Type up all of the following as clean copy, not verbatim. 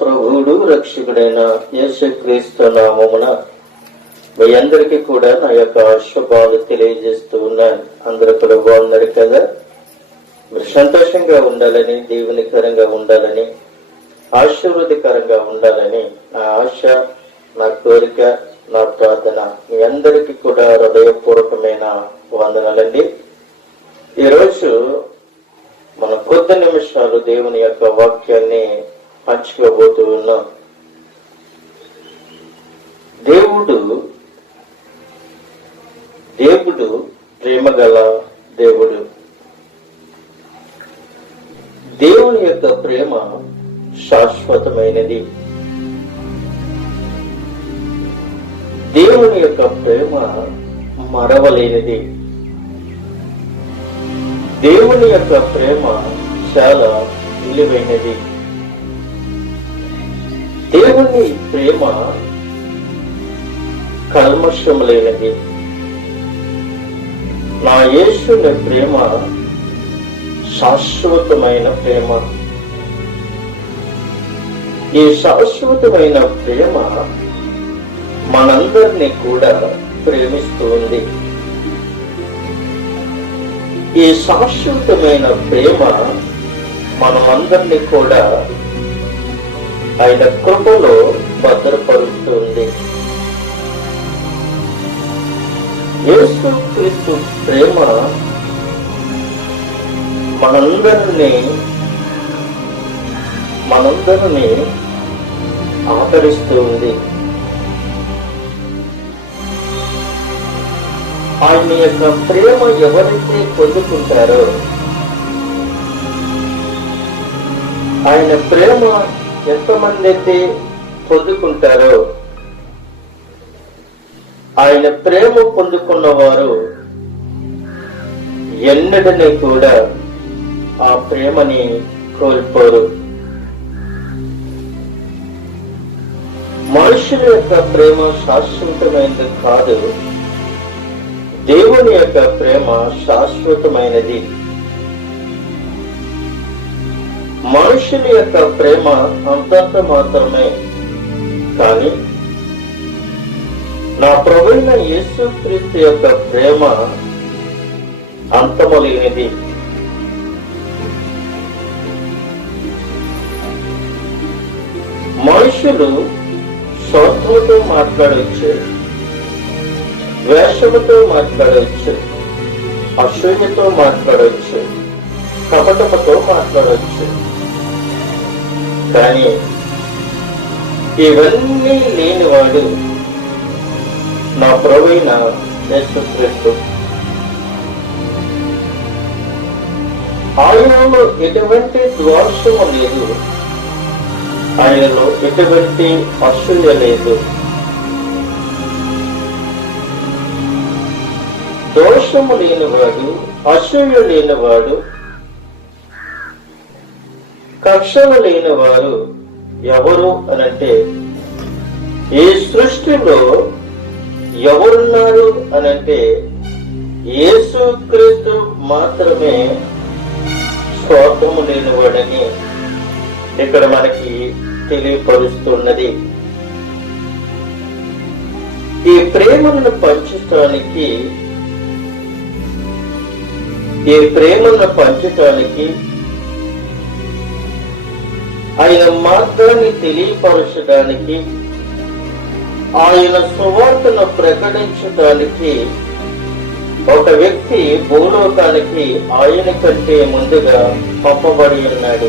ప్రభువుడు రక్షకుడైన యేసుక్రీస్తు నామమున మీ అందరికీ కూడా నా యొక్క శుభాలు తెలియజేస్తూ ఉన్నాను. అందరూ కూడా బాగున్నారు కదా? మీరు సంతోషంగా ఉండాలని, దీవెనకరంగా ఉండాలని, ఆశీర్వాదకరంగా ఉండాలని నా ఆశ, నా కోరిక, నా ప్రార్థన. మీ అందరికీ కూడా హృదయపూర్వకమైన వందనాలండి. ఈరోజు మనం కొద్ది నిమిషాలు దేవుని యొక్క వాక్యాన్ని పంచుకోబోతూ ఉన్నాం. దేవుడు ప్రేమగల దేవుడు. దేవుని యొక్క ప్రేమ శాశ్వతమైనది. దేవుని యొక్క ప్రేమ మరవలేనిది. దేవుని యొక్క ప్రేమ చాలా విలువైనది. దేవుని ప్రేమ కల్మషం లేనిది. నా యేసుని ప్రేమ శాశ్వతమైన ప్రేమ. ఈ శాశ్వతమైన ప్రేమ మనందరినీ కూడా ప్రేమిస్తూ ఉంది. ఈ శాశ్వతమైన ప్రేమ మనమందరినీ కూడా ఆయన కృపలో భద్రపరుస్తుంది. యేసుక్రీస్తు ప్రేమ మనందరినీ ఆదరిస్తూ ఉంది. ఆయన యొక్క ప్రేమ ఎవరైతే పొందుకుంటారో, ఆయన ప్రేమ ఎంతమంది అయితే పొందుకుంటారో, ఆయన ప్రేమ పొందుకున్న వారు ఎన్నడనే కూడా ఆ ప్రేమని కోల్పోరు. మనుషుల యొక్క ప్రేమ శాశ్వతమైనది కాదు, దేవుని యొక్క ప్రేమ శాశ్వతమైనది. మనుషుల యొక్క ప్రేమ అంతంత మాత్రమే, కానీ నా ప్రభువైన యేసుక్రీస్తు యొక్క ప్రేమ అంతము లేనిది. మనుషులు స్వార్థంతో మాట్లాడవచ్చు, ద్వేషముతో మాట్లాడవచ్చు, అసూయతో మాట్లాడవచ్చు, కపటముతో మాట్లాడవచ్చు. కానీ ఇవన్నీ లేనివాడు నా ప్రభువైన యేసుక్రీస్తు. ఆయనలో ఎటువంటి ద్వేషము లేదు, ఆయనలో ఎటువంటి అసూయ లేదు. దోషము లేనివాడు, అసూయ లేనివాడు, కక్షలు లేనివారు ఎవరు అనంటే, ఈ సృష్టిలో ఎవరున్నారు అనంటే యేసుక్రీస్తు మాత్రమే స్వార్థము లేనివాడని ఇక్కడ మనకి తెలియపరుస్తున్నది. ఈ ప్రేమను పంచటానికి ఆయన మార్గాన్ని తెలియపరచడానికి, ఆయన సువార్తను ప్రకటించడానికి ఒక వ్యక్తి భూలోకానికి ఆయన కంటే ముందుగా పంపబడి ఉన్నాడు.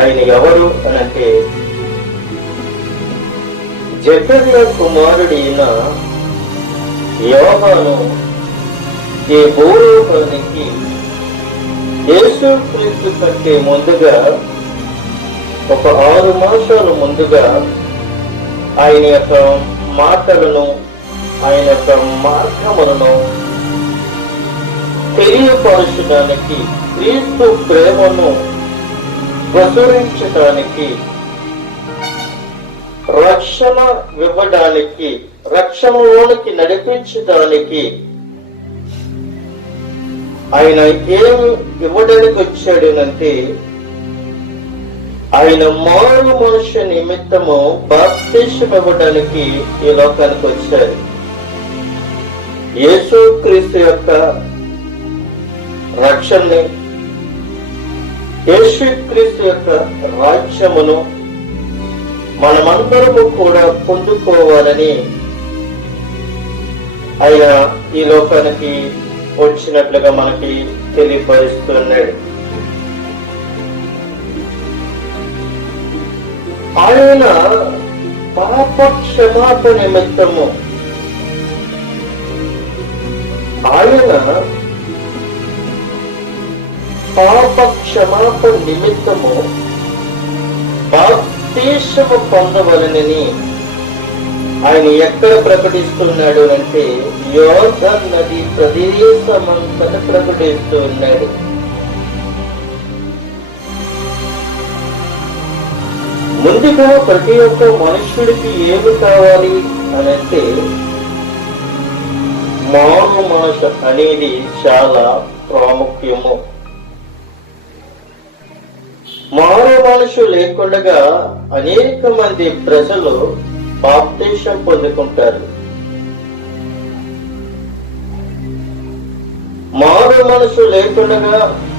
ఆయన ఎవరు అనంటే జకర్యా కుమారుడైన యోహాను ఈ భూలోకానికి యేసుక్రీస్తు కంటే ముందుగా ఒక 6 మాసాల ముందుగా ఆయన యొక్క మాటలను, ఆయన యొక్క మార్గములను తెలియపరచడానికి, క్రీస్తు ప్రేమను ప్రచురించడానికి, రక్షణ ఇవ్వడానికి, రక్షణలోనికి నడిపించడానికి ఆయన ఏమి ఇవ్వడానికి వచ్చాడు అంటే ఆయన మారు మనుష్య నిమిత్తము బాప్తిసం ఇవ్వడానికి ఈ లోకానికి వచ్చారు. యేసుక్రీస్తు యొక్క రక్షణని, యేసుక్రీస్తు యొక్క రాజ్యమును మనమందరము కూడా పొందుకోవాలని ఆయన ఈ లోకానికి వచ్చినట్లుగా మనకి తెలియపరుస్తున్నాడు. ఆయన పాప క్షమాపణ నిమిత్తము, ఆయన పాప క్షమాపణ నిమిత్తము బాప్తిసము పొందవలనని ఆయన ఎక్కడ ప్రకటిస్తున్నాడు అంటే యోర్దాను నది ప్రదేశమంతటా ప్రకటిస్తూ ఉన్నాడు. ముందుగా ప్రతి ఒక్క మనుష్యుడికి ఏమి కావాలి అని అంటే మారు మనసు అనేది చాలా ప్రాముఖ్యము. మారు మనసు లేకుండా అనేక మంది ప్రజలు బాప్తిసం పొందుకుంటారు. మారు మనసు లేకుండా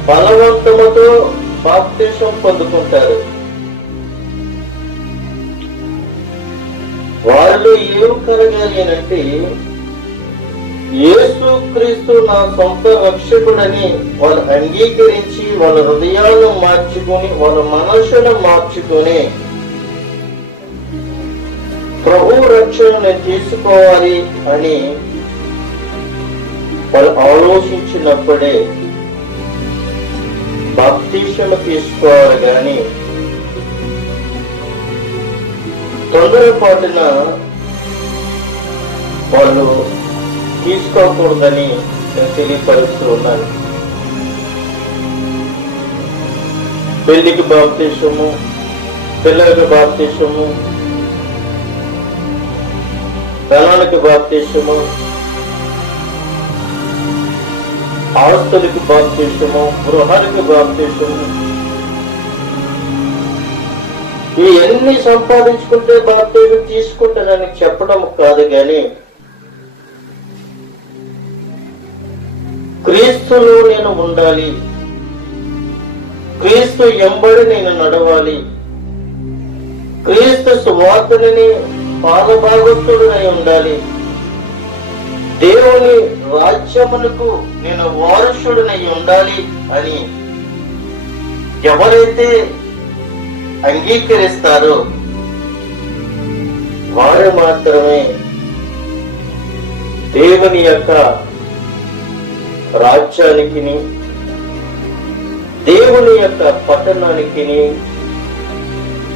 బలవంతముతో బాప్తిసం పొందుకుంటారు. వాళ్ళు ఏం కలగాలి అంటే యేసుక్రీస్తు నా సొంత రక్షకుడని వాళ్ళు అంగీకరించి వాళ్ళ హృదయాలను మార్చుకొని వాళ్ళ మనసును మార్చుకొని ప్రభు రక్షణ నేను తీసుకోవాలి అని వాళ్ళు ఆలోచించినప్పుడే బాప్తిసం తీసుకోవాలి. కానీ తొందరపాటున వాళ్ళు తీసుకోకూడదని నేను తెలియపరుస్తూ ఉన్నాను. పెళ్లికి బాప్తిసము, పిల్లలకి బాప్తిసము, ధనానికి బాప్తిసము, ఆస్తులకి బాప్తిసము, గృహానికి బాప్తిసము, ఇవన్నీ సంపాదించుకుంటే బాప్తిసం తీసుకుంటానని చెప్పడం కాదు, కానీ క్రీస్తులో నేను ఉండాలి, క్రీస్తు ఎంబడి నేను నడవాలి, క్రీస్తు సువార్తని పాలభాగస్తుడనై ఉండాలి, దేవుని రాజ్యమునకు నేను వారసుడనై ఉండాలి అని ఎవరైతే అంగీకరిస్తారో వారు మాత్రమే దేవుని యొక్క రాజ్యానికి, దేవుని యొక్క పట్టణానికి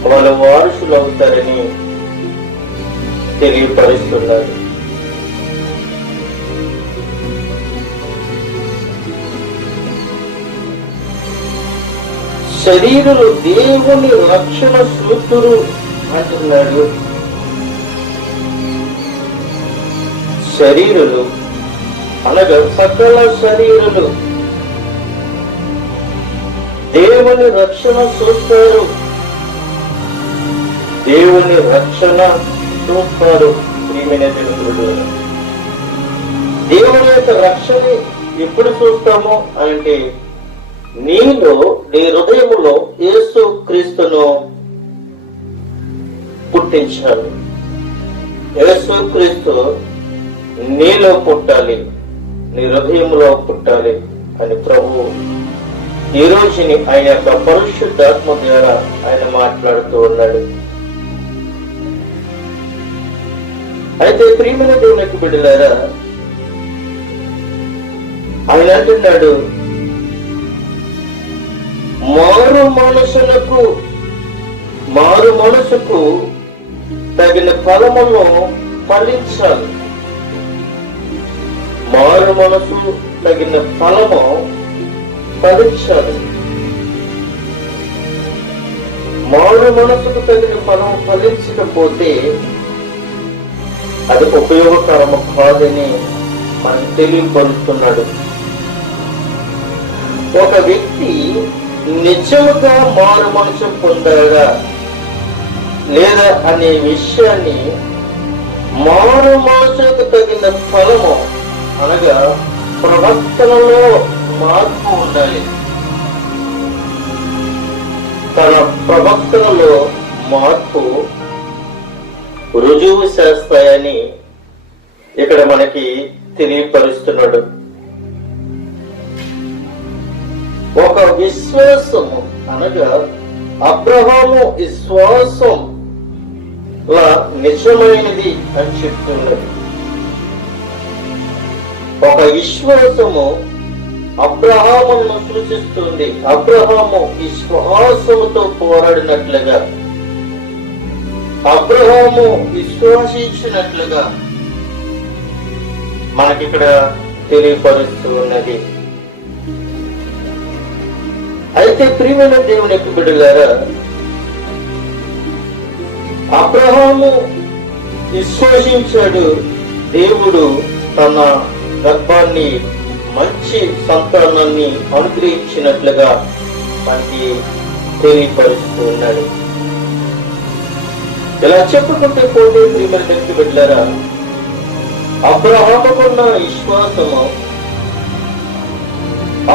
వాళ్ళ వారసులు అవుతారని తెలియపరుస్తున్నారు. శరీరులు దేవుని రక్షణ సూత్రులు అంటున్నాడు. శరీరులు అనగా సకల శరీరులు దేవుని రక్షణ చూస్తారు, దేవుని రక్షణ చూస్తారు. దేవుని యొక్క రక్షణ ఎప్పుడు చూస్తామో అంటే నీలో, నీ హృదయములో యేసు క్రీస్తును పుట్టించాలి. యేసు క్రీస్తు నీలో పుట్టాలి, నీ హృదయంలో పుట్టాలి అని ప్రభు ఈ రోజుని ఆయన యొక్క పరిశుద్ధాత్మ ద్వారా ఆయన మాట్లాడుతూ ఉన్నాడు. అయితే ప్రియమైన దేవునికి బిడ్డలారా, ఆయన అంటున్నాడు మారు మనసుకు తగిన ఫలమును ఫలించాలి. మారు మనసు తగిన ఫలము ఫలించాలి. మారు మనసుకు తగిన ఫలం ఫలించకపోతే అది ఉపయోగకరము కాదని మనం తెలియపరుస్తున్నాడు. ఒక వ్యక్తి నిజముగా మారు మనసు పొందాడా లేదా అనే విషయాన్ని, మారు మనసుకు తగిన ఫలము అనగా ప్రవర్తనలో మార్పు ఉండాలి. తన ప్రవర్తనలో మార్పు రుజువు చేస్తాయని ఇక్కడ మనకి తెలియపరుస్తున్నాడు. ఒక విశ్వాసము అనగా అబ్రహాము విశ్వాసం నిజమైనది అని చెప్తున్నది. ఒక విశ్వాసము అబ్రహామును సూచిస్తుంది. అబ్రహాము విశ్వాసముతో పోరాడినట్లుగా, అబ్రహాము విశ్వాసించినట్లుగా మనకిక్కడ తెలియపరుస్తూ ఉన్నది. అయితే ప్రియమైన దేవుని యొక్క బిడ్డలారా, అబ్రహాము విశ్వసించాడు. దేవుడు తన గర్భాన్ని, మంచి సంతానాన్ని అనుగ్రహించినట్లుగా మనకి తెలియపరుస్తూ ఉన్నాడు. ఇలా చెప్పుకుంటే పోతే ప్రియమైన దేవుని బిడ్డలారా, అబ్రహాముకున్న విశ్వాసము,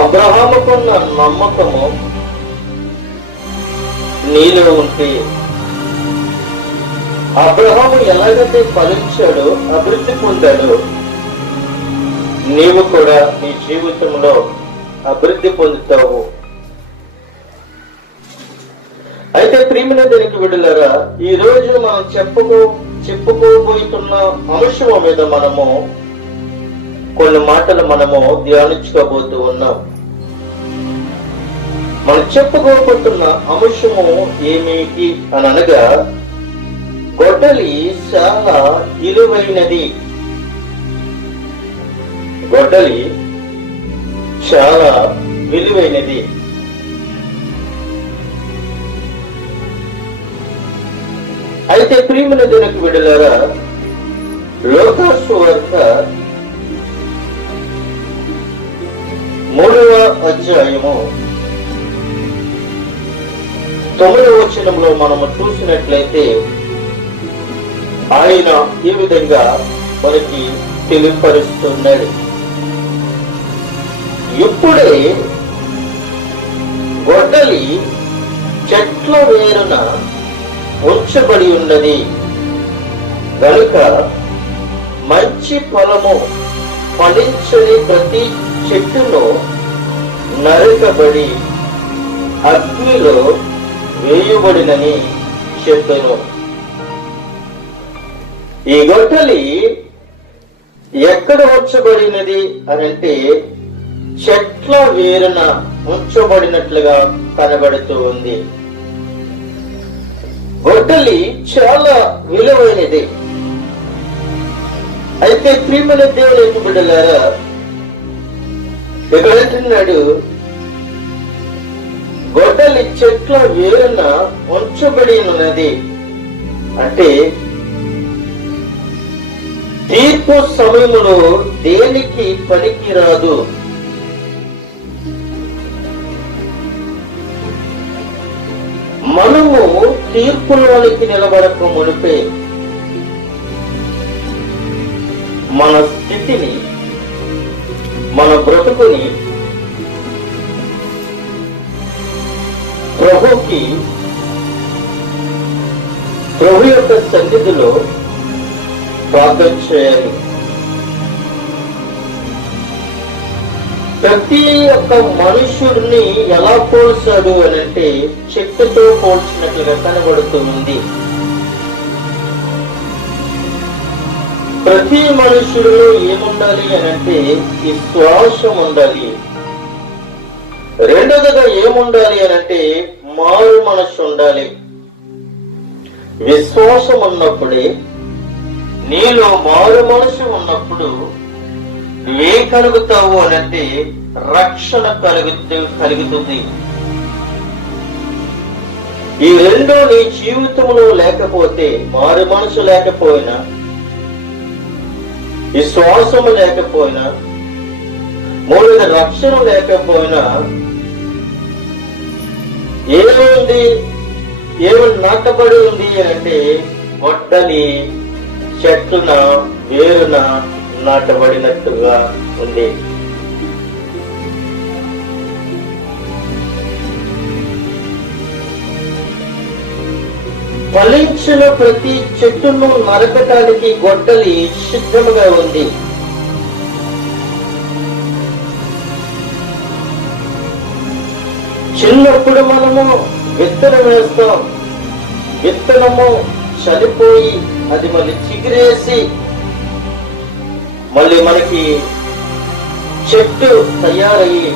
అబ్రహాముకున్న నమ్మకము నీలో ఉంటే, అబ్రహాము ఎలాగైతే ఫలించాడో, అభివృద్ధి పొందాడో, నీవు కూడా నీ జీవితంలో అభివృద్ధి పొందుతావు. అయితే ప్రియమైన దేవుని బిడ్డలారా, ఈ రోజు మనం చెప్పుకోబోతున్న అంశం మీద మనము కొన్ని మాటలు మనము ధ్యానించుకోబోతూ ఉన్నాం. మనం చెప్పుకోబోతున్న అంశము ఏమిటి అని అనగా, గొడ్డలి చాలా విలువైనది. గొడ్డలి చాలా విలువైనది. అయితే ప్రియమైన దేవుని బిడ్డలారా, లోకాసు సువార్త 3వ అధ్యాయము 9వ వచనంలో మనము చూసినట్లయితే ఆయన ఈ విధంగా మనకి తెలియపరుస్తున్నాడు. ఇప్పుడే గొడ్డలి చెట్ల వేరున ఉంచబడి ఉన్నది గనుక మంచి ఫలము ఫలించని ప్రతి చెట్టును నరకబడి అగ్నిలో వేయబడినని చెప్పెను. ఈ గొడ్డలి ఎక్కడ ఉంచబడినది అని అంటే, చెట్ల వేరున ఉంచబడినట్లుగా కనబడుతూ ఉంది. గొడ్డలి చాలా విలువైనది. అయితే ప్రియమైన దేవుని బిడ్డలారా, ఇక్కడ అంటున్నాడు, గొడ్డలి చెట్ల వేరున ఉంచబడి ఉన్నది అంటే, తీర్పు సమయంలో దేనికి పనికిరాదు. మనము తీర్పులోనికి నిలబడక మునిపే మన స్థితిని, మన బ్రతుకుని ప్రభు యొక్క సన్నిధిలో ప్రార్థన చేయాలి. ప్రతి ఒక్క మనుషుడిని ఎలా పోల్చాడు అని అంటే, చెట్టుతో పోల్చినట్లుగా కనబడుతూ ఉంది. ప్రతి మనుషుడిలో ఏముండాలి అని అంటే, విశ్వాసం ఉండాలి. రెండవదిగా ఏముండాలి అని అంటే, మారు మనసు ఉండాలి. విశ్వాసం ఉన్నప్పుడే, నీలో మారు మనసు ఉన్నప్పుడు నువ్వే కలుగుతావు అనంటే రక్షణ కలుగుతుంది. ఈ రెండు నీ జీవితంలో లేకపోతే, మారు మనసు లేకపోయినా, విశ్వాసము లేకపోయినా, మూడవది రక్షణ లేకపోయినా, ఏముంది, ఏమి నాటబడి ఉంది అంటే గొడ్డలి చెట్టున వేరున నాటబడినట్టుగా ఉంది. ఫలించిన ప్రతి చెట్టును నరకటానికి గొడ్డలి సిద్ధంగా ఉంది. చిన్నప్పుడు మనము విత్తనం వేస్తాం, విత్తనము చనిపోయి అది మళ్ళీ చిగురేసి మళ్ళీ మనకి చెట్టు తయారయ్యి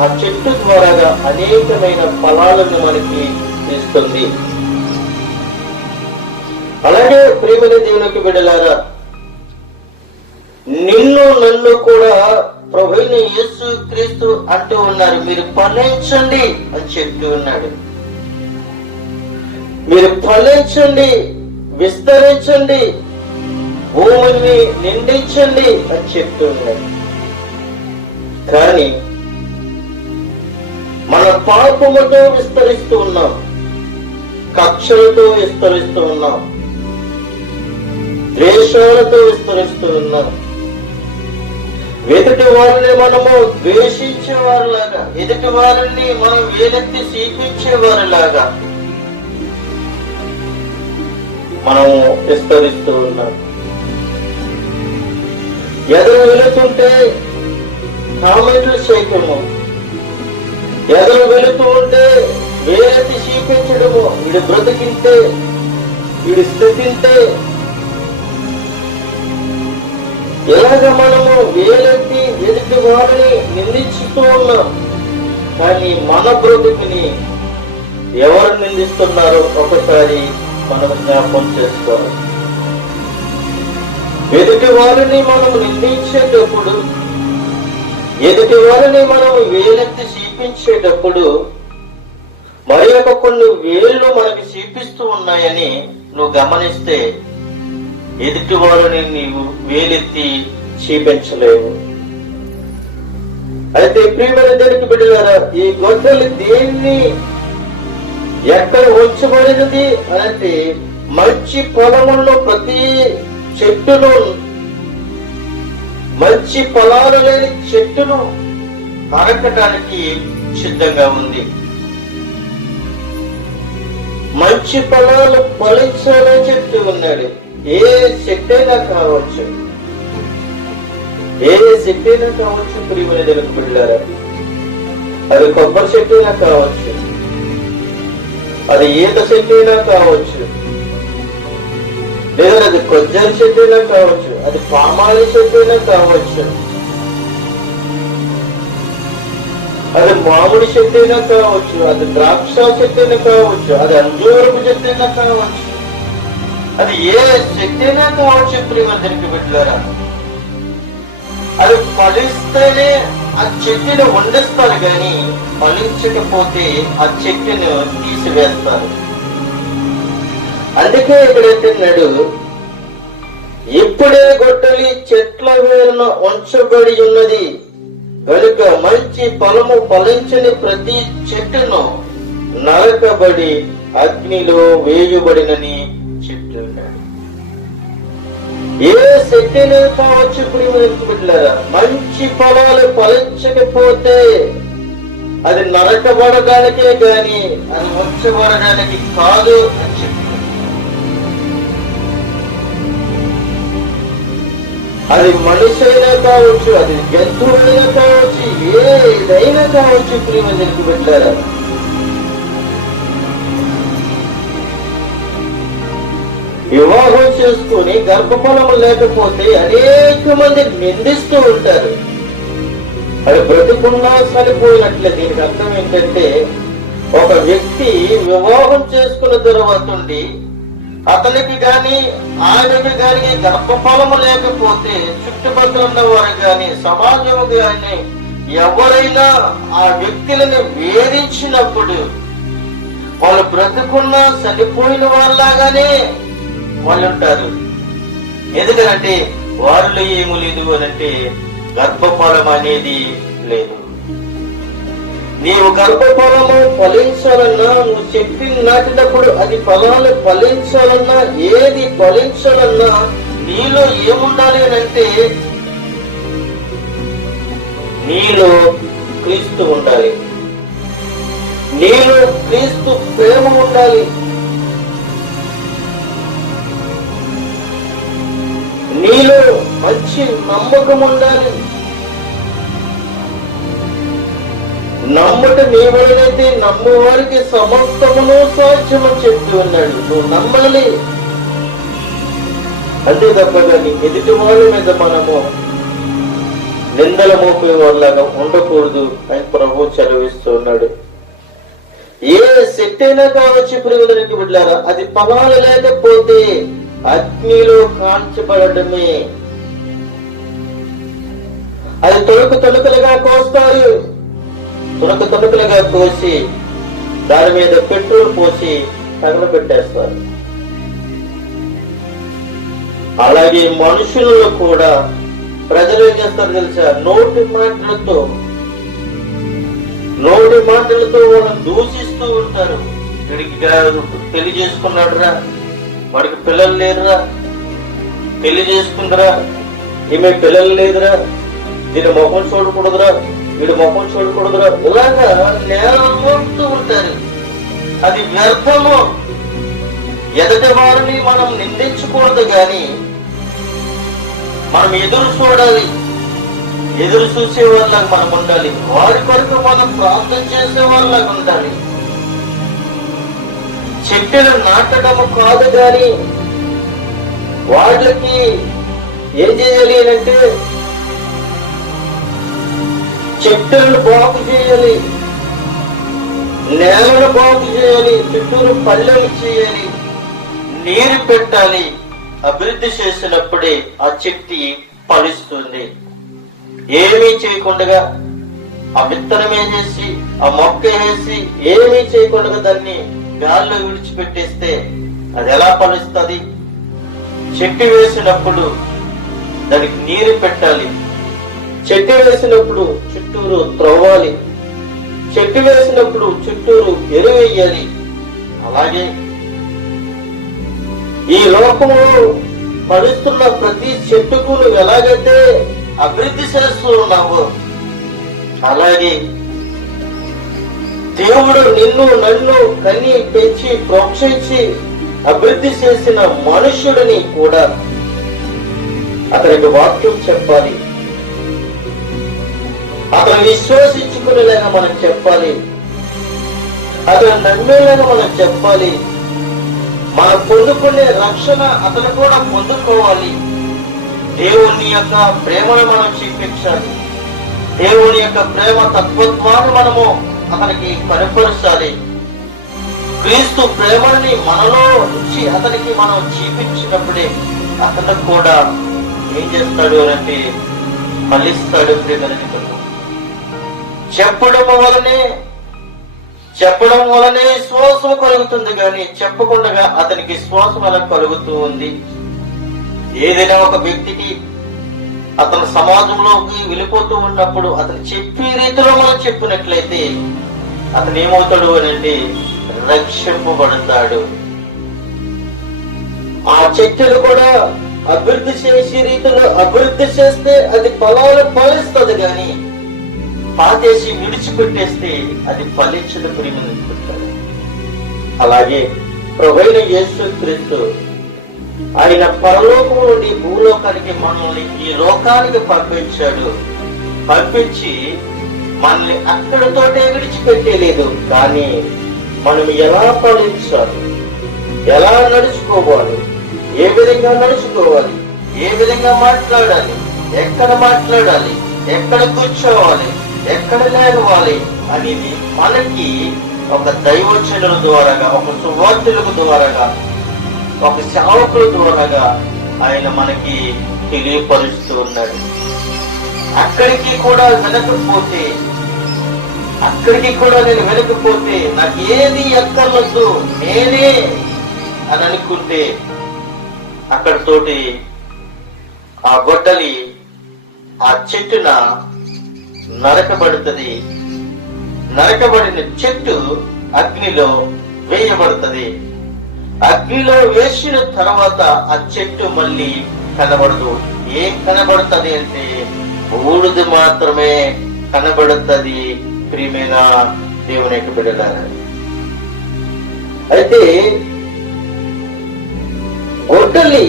ఆ చెట్టు ద్వారాగా అనేకమైన ఫలాలను మనకి ఇస్తుంది. అలాగే ప్రియమైన దేవునికి బిడ్డలారా, నిన్ను నన్ను కూడా ప్రభువైన యేసు క్రీస్తు అంటూ ఉన్నారు, మీరు ఫలించండి అని చెప్తూ ఉన్నాడు. మీరు ఫలించండి, విస్తరించండి, భూమిని నిండించండి అని చెప్తూ ఉన్నాడు. కానీ మన పాపముతో విస్తరిస్తూ ఉన్నాం, కక్షలతో విస్తరిస్తూ ఉన్నాం, ద్వేషాలతో విస్తరిస్తూ ఉన్నాం. ఎదుటి వారిని మనము ద్వేషించేవారిలాగా, ఎదుటి వారిని మనం వేలెత్తి సీపించేవారిలాగా మనము విస్తరిస్తూ ఉన్నాం. ఎదురు వెళుతుంటే కామెంట్లు చేయటము, ఎదురు వెళుతూ ఉంటే వేలెత్తి సీపించడము, వీడు బ్రతికింటే, వీడు స్థితింటే, ఎలాగ మనము వేలెత్తి ఎదుటి వారిని నిందించుతూ ఉన్నాం. కానీ మన బ్రతుకుని ఎవరు నిందిస్తున్నారో ఒకసారి మనం జ్ఞాపకం చేసుకోవాలి. ఎదుటి వారిని మనం నిందించేటప్పుడు, ఎదుటి వారిని మనం వేలెత్తి చీపించేటప్పుడు మరి ఒక కొన్ని వేళ్ళు మనకి చీపిస్తూ ఉన్నాయని నువ్వు గమనిస్తే ఎదుటి వారిని నీవు వేలెత్తి చీపించలేవు. అయితే ప్రియమైన దేవునికి బిడ్డలారా, ఈ గొడ్డలి దేన్ని ఎక్కడ ఉంచబడినది అంటే మంచి పొలముల్లో ప్రతి చెట్టును, మంచి పొలాలు లేని చెట్టును నరకటానికి సిద్ధంగా ఉంది. మంచి పొలాలు ఫలించాలని చెప్తూ ఉన్నాడు. ఏ చెట్టైనా కావచ్చు, ఏ చెట్టైనా కావచ్చు ప్రియమైన దేవునికి బిడ్డలారా, అది కొబ్బరి చెట్టైనా కావచ్చు, అది ఈత చెట్టైనా కావచ్చు, లేదా అది కొజ్జరి చెట్టైనా కావచ్చు, అది పామాలి చెట్టైనా కావచ్చు, అది మామిడి చెట్టైనా కావచ్చు, అది ద్రాక్ష చెట్టైనా కావచ్చు, అది అంజూరపు చెట్టైనా కావచ్చు, అది ఏ చెట్టైనా కావచ్చు ప్రియమైన దేవునికి బిడ్డలారా, అది ఫలిస్తేనే ఆ చెట్టును వండిస్తారు, కానీ ఫలించకపోతే ఆ చెట్టును తీసివేస్తారు. అందుకే ఇక్కడైతున్నాడు, ఇప్పుడే గొడ్డలి చెట్ల వేరున ఉంచబడి ఉన్నది కనుక మంచి ఫలము ఫలించని ప్రతి చెట్టును నరకబడి అగ్నిలో వేయబడినని చెప్తున్నాడు. ఏ చెట్టునే కావచ్చు ప్రియమైన, మంచి ఫలాలు ఫలించకపోతే అది నరకబడడానికే గాని అది ఉంచబడడానికి కాదు అని చెప్తున్నాడు. అది మనిషి అయినా కావచ్చు, అది జంతువులైనా కావచ్చు, ఏదైనా కావచ్చు ప్రియమైన బిడ్డలారా, వివాహం చేసుకుని గర్భఫలం లేకపోతే అనేక మంది నిందిస్తూ ఉంటారు. అది బ్రతుకున్నా చనిపోయినట్లే. దీనికి అర్థం ఏంటంటే, ఒక వ్యక్తి వివాహం చేసుకున్న తర్వాత ఉండి అతనికి గాని ఆయనకి గాని గర్భఫలము లేకపోతే చుట్టుపక్కల ఉన్న వారు గాని సమాజం గాని ఎవరైనా ఆ వ్యక్తులను వేధించినప్పుడు వాళ్ళు బ్రతుకున్నా చనిపోయిన వాళ్ళలాగానే వాళ్ళు ఉంటారు. ఎందుకంటే వాళ్ళు ఏమి లేదు అనంటే గర్భఫలం అనేది లేదు. నీవు గర్భఫలము ఫలించాలన్నా, నువ్వు చెట్టు నాటినప్పుడు అది ఫలాలు ఫలించాలన్నా, ఏది ఫలించాలన్నా నీలో ఏముండాలి అని అంటే నీలో క్రీస్తు ఉండాలి, నీలో క్రీస్తు ప్రేమ ఉండాలి, నీలో మంచి నమ్మకం ఉండాలి. నమ్మట నీవైనైతే నమ్మువారికి సమస్తమును సాధ్యమని చెప్పి ఉన్నాడు. నువ్వు నమ్మాలి, అంతే తప్ప కానీ ఎదుటి వాళ్ళ మీద మనము నిందల మోపే వాళ్ళగా ఉండకూడదు అని ప్రభు చదివిస్తూ ఉన్నాడు. ఏ శక్తి అయినా కావచ్చు ప్రియులకి బిడ్డలారా, అది ఫలాలు లేకపోతే అగ్నిలో కాల్చబడటమే. అది తొణుకులుగా కోస్తారు, తొణుకులుగా కోసి దాని మీద పెట్రోల్ పోసి తగలబెట్టేస్తారు. అలాగే మనుషులలో కూడా ప్రజలు ఏం చేస్తారు తెలుసా? నోటి మాటలతో వాళ్ళని దూషిస్తూ ఉంటారు. వీడికి పెళ్లి చేసుకున్నాడురా, వాడికి పిల్లలు లేదురా, పెళ్లి చేసుకుందరా, ఈమె పిల్లలు లేదురా, దీని మొహం చూడకూడదురా, వీడి మొహం చూడకూడదురా, ఇలాగా నేరాలు మోపుతూ ఉంటారు. అది వ్యర్థము. ఎదుటి వారిని మనం నిందించకూడదు గాని మనం ఎదురు చూడాలి, ఎదురు చూసే వాళ్ళగా మనం ఉండాలి, వారి కొరకు మనం ప్రార్థన చేసే వాళ్ళగా ఉండాలి. చెట్టులు నాటడము కాదు గాని వాళ్ళకి ఏం చేయాలి అంటే చెట్టులను బాగు చేయాలి, నేలను బాగు చేయాలి, చుట్టూరు పల్లెలు చేయాలి, నీరు పెట్టాలి. అభివృద్ధి చేసినప్పుడే ఆ చెట్టు ఫలిస్తుంది. ఏమీ చేయకుండా ఆ విత్తనం వేసేసి ఆ మొక్క వేసి ఏమీ చేయకుండా దాన్ని గాల్లో విడిచిపెట్టేస్తే అది ఎలా ఫలిస్తుంది? చెట్టు వేసినప్పుడు దానికి నీరు పెట్టాలి, చెట్టు వేసినప్పుడు చుట్టూరు త్రవ్వాలి, చెట్టు వేసినప్పుడు చుట్టూరు ఎరువేయాలి. అలాగే ఈ లోకంలో ఫలిస్తున్న ప్రతి చెట్టుకు నువ్వు ఎలాగైతే అభివృద్ధి చేస్తూ ఉన్నావు, అలాగే దేవుడు నిన్ను నన్ను కని పెంచి ప్రోక్షించి అభివృద్ధి చేసిన మనుష్యుడిని కూడా అతనికి వాక్యం చెప్పాలి, అతను విశ్వసించుకునేలాగా మనం చెప్పాలి, అతను నమ్మేలాగా మనం చెప్పాలి. మనం పొందుకునే రక్షణ అతను కూడా పొందుకోవాలి. దేవుని యొక్క ప్రేమను మనం చూపించాలి, దేవుని యొక్క ప్రేమ తత్వత్వాన్ని మనము అతనికి కనపరచాలి. క్రీస్తు ప్రేమని మనలో నుంచి అతనికి మనం చూపించినప్పుడే అతను కూడా ఏం చేస్తాడు అంటే ఫలిస్తాడు. ప్రేమని చెప్పడం వలనే విశ్వాసం కలుగుతుంది కానీ చెప్పకుండా అతనికి విశ్వాసం అలా కలుగుతూ ఉంది. ఏదైనా ఒక వ్యక్తికి అతను సమాజంలోకి వెళ్ళిపోతూ ఉన్నప్పుడు అతను చెప్పే రీతిలో మనం చెప్పినట్లయితే అతను ఏమవుతాడు అంటే రక్షింపబడతాడు. ఆ చెట్టులు కూడా అభివృద్ధి చేసే రీతిలో అభివృద్ధి చేస్తే అది ఫలాలు ఫలిస్తుంది కానీ పాతేసి విడిచిపెట్టేస్తే అది ఫలించదు. ప్రియమనుకుంటాడు. అలాగే ప్రభువైన యేసుక్రీస్తు ఆయన పరలోకం నుండి భూలోకానికి మనల్ని ఈ లోకానికి పంపించాడు. పంపించి మనల్ని అక్కడితోటే విడిచిపెట్టేలేదు, కానీ మనం ఎలా ఫలించాలి, ఎలా నడుచుకోవాలి, ఏ విధంగా నడుచుకోవాలి, ఏ విధంగా మాట్లాడాలి, ఎక్కడ కూర్చోవాలి, ఎక్కడ లేవాలి అనేది మనకి ఒక దైవజనుల ద్వారాగా, ఒక సువార్తలకు ద్వారాగా, ఒక సేవకుల ద్వారాగా ఆయన మనకి తెలియపరుస్తూ ఉన్నాడు. అక్కడికి కూడా నేను వెనకపోతే నాకు ఏది ఎక్కర్లొద్దు నేనే అని అనుకుంటే అక్కడితోటి ఆ గొడ్డలి ఆ చెట్టున నరకబడుతుంది. నరకబడిన చెట్టు అగ్నిలో వేయబడుతుంది. అగ్నిలో వేసిన తర్వాత ఆ చెట్టు మళ్ళీ కనబడదు. ఏం కనబడుతుంది అంటే బూడిద మాత్రమే కనబడుతుంది. ప్రియమైన దేవుని యొక్క బిడ్డలారా, అయితే గొడ్డలి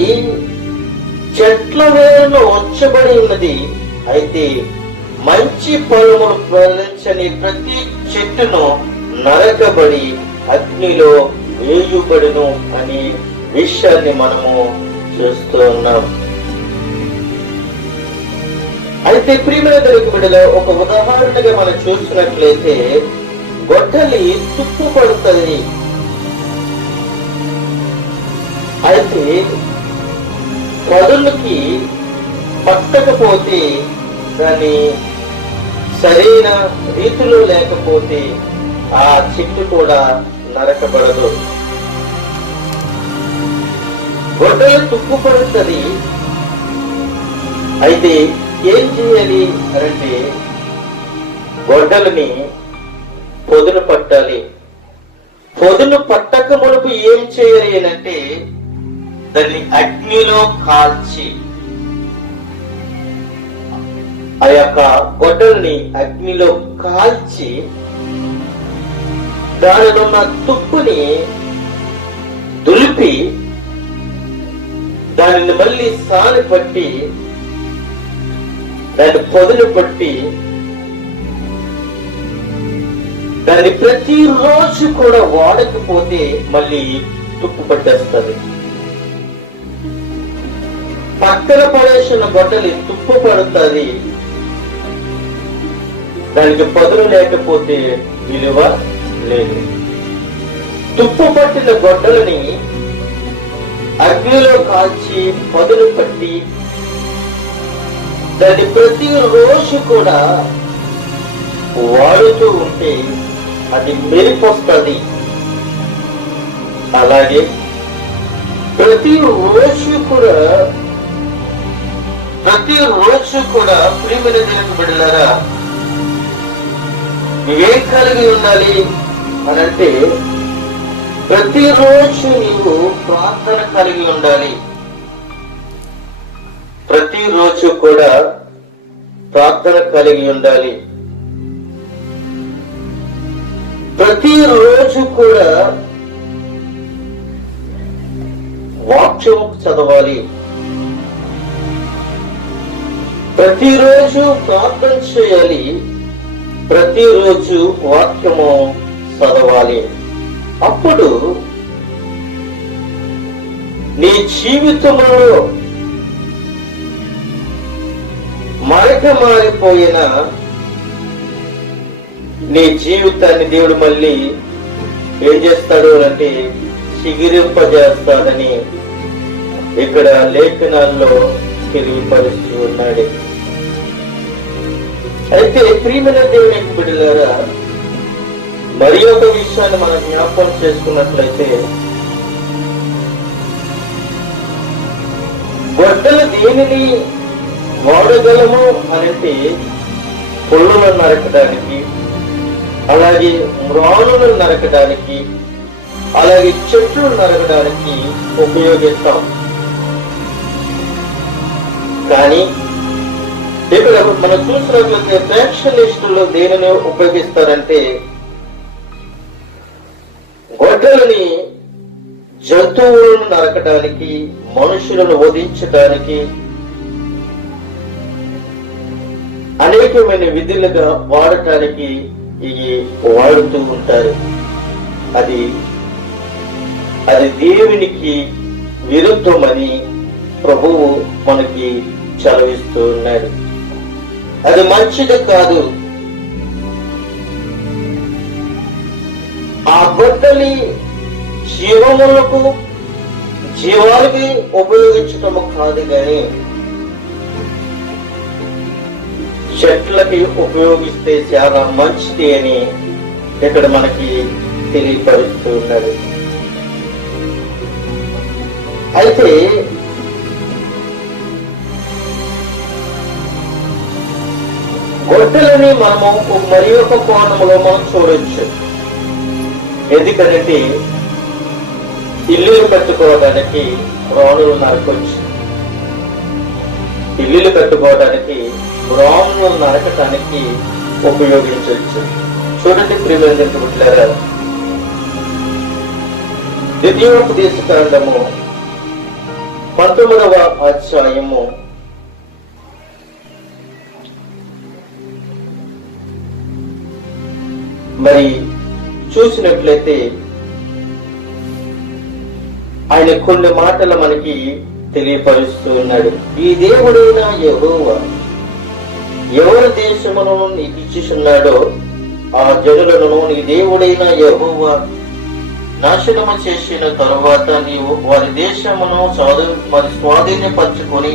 చెట్ల వేరులో వచ్చబడి ఉన్నది. అయితే మంచి ఫలములు ఫలించని ప్రతి చెట్టును నరకబడి అగ్నిలో వేయుబడును అనే విషయాన్ని మనము చూస్తూ ఉన్నాం. అయితే ప్రియమైన దేవుని బిడ్డలో ఒక ఉదాహరణగా మనం చూసినట్లయితే గొడ్డలి తుప్పు పడుతుంది. అయితే పదులకి పట్టకపోతే, దాన్ని సరైన రీతిలో లేకపోతే ఆ చెట్టు కూడా నరకబడదు. గొడ్డలి తుప్పు పడుతుంది. అయితే ఏం చేయాలి అంటే గొడ్డలిని పొదును పట్టాలి. పొదును పట్టక మునుపు ఏం చేయాలి అంటే దాన్ని అగ్నిలో కాల్చి, ఆ యొక్క గొడ్డల్ని అగ్నిలో కాల్చి దానిలో ఉన్న తుప్పుని దులిపి దానిని మళ్ళీ సాని పట్టి దాన్ని పొదును పట్టి దాన్ని ప్రతిరోజు కూడా వాడకపోతే మళ్ళీ తుప్పు పట్టేస్తుంది. పక్కన పడేసిన గొడ్డలి తుప్పు పడుతుంది. దానికి పదును లేకపోతే విలువ లేదు. తుప్పు పట్టిన గొడ్డలని అగ్నిలో కాల్చి పదును పట్టి దాన్ని ప్రతిరోజు కూడా వాడుతూ ఉంటే అది మెరిపొస్తుంది. అలాగే ప్రతిరోజు కూడా ప్రియమైన దేవుని బిడ్డలారా, నువ్వేం కలిగి ఉండాలి అనంటే ప్రతిరోజు నీవు ప్రార్థన కలిగి ఉండాలి. ప్రతిరోజు కూడా ప్రార్థన కలిగి ఉండాలి. ప్రతిరోజు కూడా వాక్యం చదవాలి. ప్రతిరోజు ప్రార్థన చేయాలి. ప్రతిరోజు వాక్యము చదవాలి. అప్పుడు నీ జీవితంలో మారిపోయిన నీ జీవితాన్ని దేవుడు మళ్ళీ ఏం చేస్తాడు అంటే చిగిరింపజేస్తాడని ఇక్కడ లేఖనాల్లో తెలియపరుస్తూ ఉన్నాడు. అయితే ప్రియమైన దేవుని బిడ్డలారా, మరి ఒక విషయాన్ని మనం జ్ఞాపకం చేసుకున్నట్లయితే గొడ్డలు దేనిని వాడగలము అనంటే పొల్లులను నరకడానికి, అలాగే మ్రాణులను నరకడానికి, అలాగే చెట్లు నరకడానికి ఉపయోగిస్తాం. కానీ ఇక్కడ మనం చూసినట్లయితే ఫ్యాక్షనిస్టులు దేనిని ఉపయోగిస్తారంటే గొడ్డలని జంతువులను నరకడానికి, మనుషులను వధించడానికి అనేకమైన విధులుగా వాడటానికి ఇవి వాడుతూ ఉంటారు. అది దేవునికి విరుద్ధమని ప్రభువు మనకి చదివిస్తూ ఉన్నాడు. అది మంచిది కాదు. ఆ గొడ్డలి జీవాలకి ఉపయోగించటము కాదు, కానీ చెట్లకి ఉపయోగిస్తే చాలా మంచిది అని ఇక్కడ మనకి తెలియపరుస్తూ ఉన్నాడు. అయితే గొడ్డలని మనము మరి ఒక కోణంలో మనం చూడొచ్చు. ఎందుకంటే ఇల్లులు కట్టుకోవడానికి రాణులు నరకొచ్చు, ఇల్లులు కట్టుకోవడానికి రాణులు నరకటానికి ఉపయోగించవచ్చు. చూడండి ప్రియమైన బిడ్డలారా, ద్వితీయోపదేశకాండము 19వ అధ్యాయము మరి చూసినట్లయితే ఆయన కొన్ని మాటలు మనకి తెలియపరుస్తూ ఉన్నాడు. ఈ దేవుడైన యెహోవా ఎవరి దేశమును నీకు ఇచ్చిచున్నాడో ఆ జనులను నీ దేవుడైన యెహోవా నాశనము చేసిన తరువాత నీవు వారి దేశమును మరి స్వాధీనపరచుకొని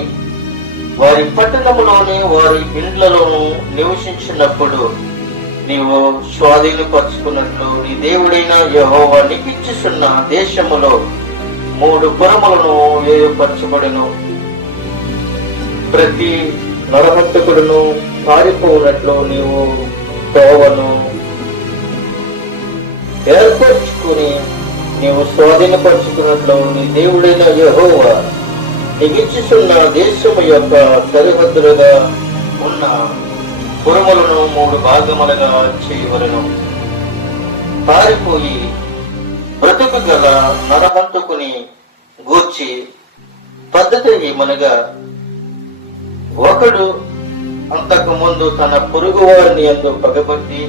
వారి పట్టణములోని వారి ఇండ్లలోనూ నివసించినప్పుడు నీవు స్వాధీనపరచుకున్నట్లు నీ దేవుడైన యెహోవా నీకు ఇచ్చిచున్న దేశములో 3 పురములను ఏర్పరచబడెను. ప్రతి నరహంతకుడును పారిపోనట్లు నీవు తోవను ఏర్పరచుకుని నీవు స్వాధీనపరచుకున్నట్లు నీ దేవుడైన యెహోవా నీకు ఇచ్చిచున్న దేశము యొక్క సరిహద్దులుగా ఉన్న పురములను 3 భాగములుగా చేయవలెను. పారిపోయి బ్రతుకు గల నరహంతకుని గూర్చి పద్ధతి ఏమనగా, ఒకడు అంతకు ముందు తన పొరుగు వారిని యందు పగబట్టి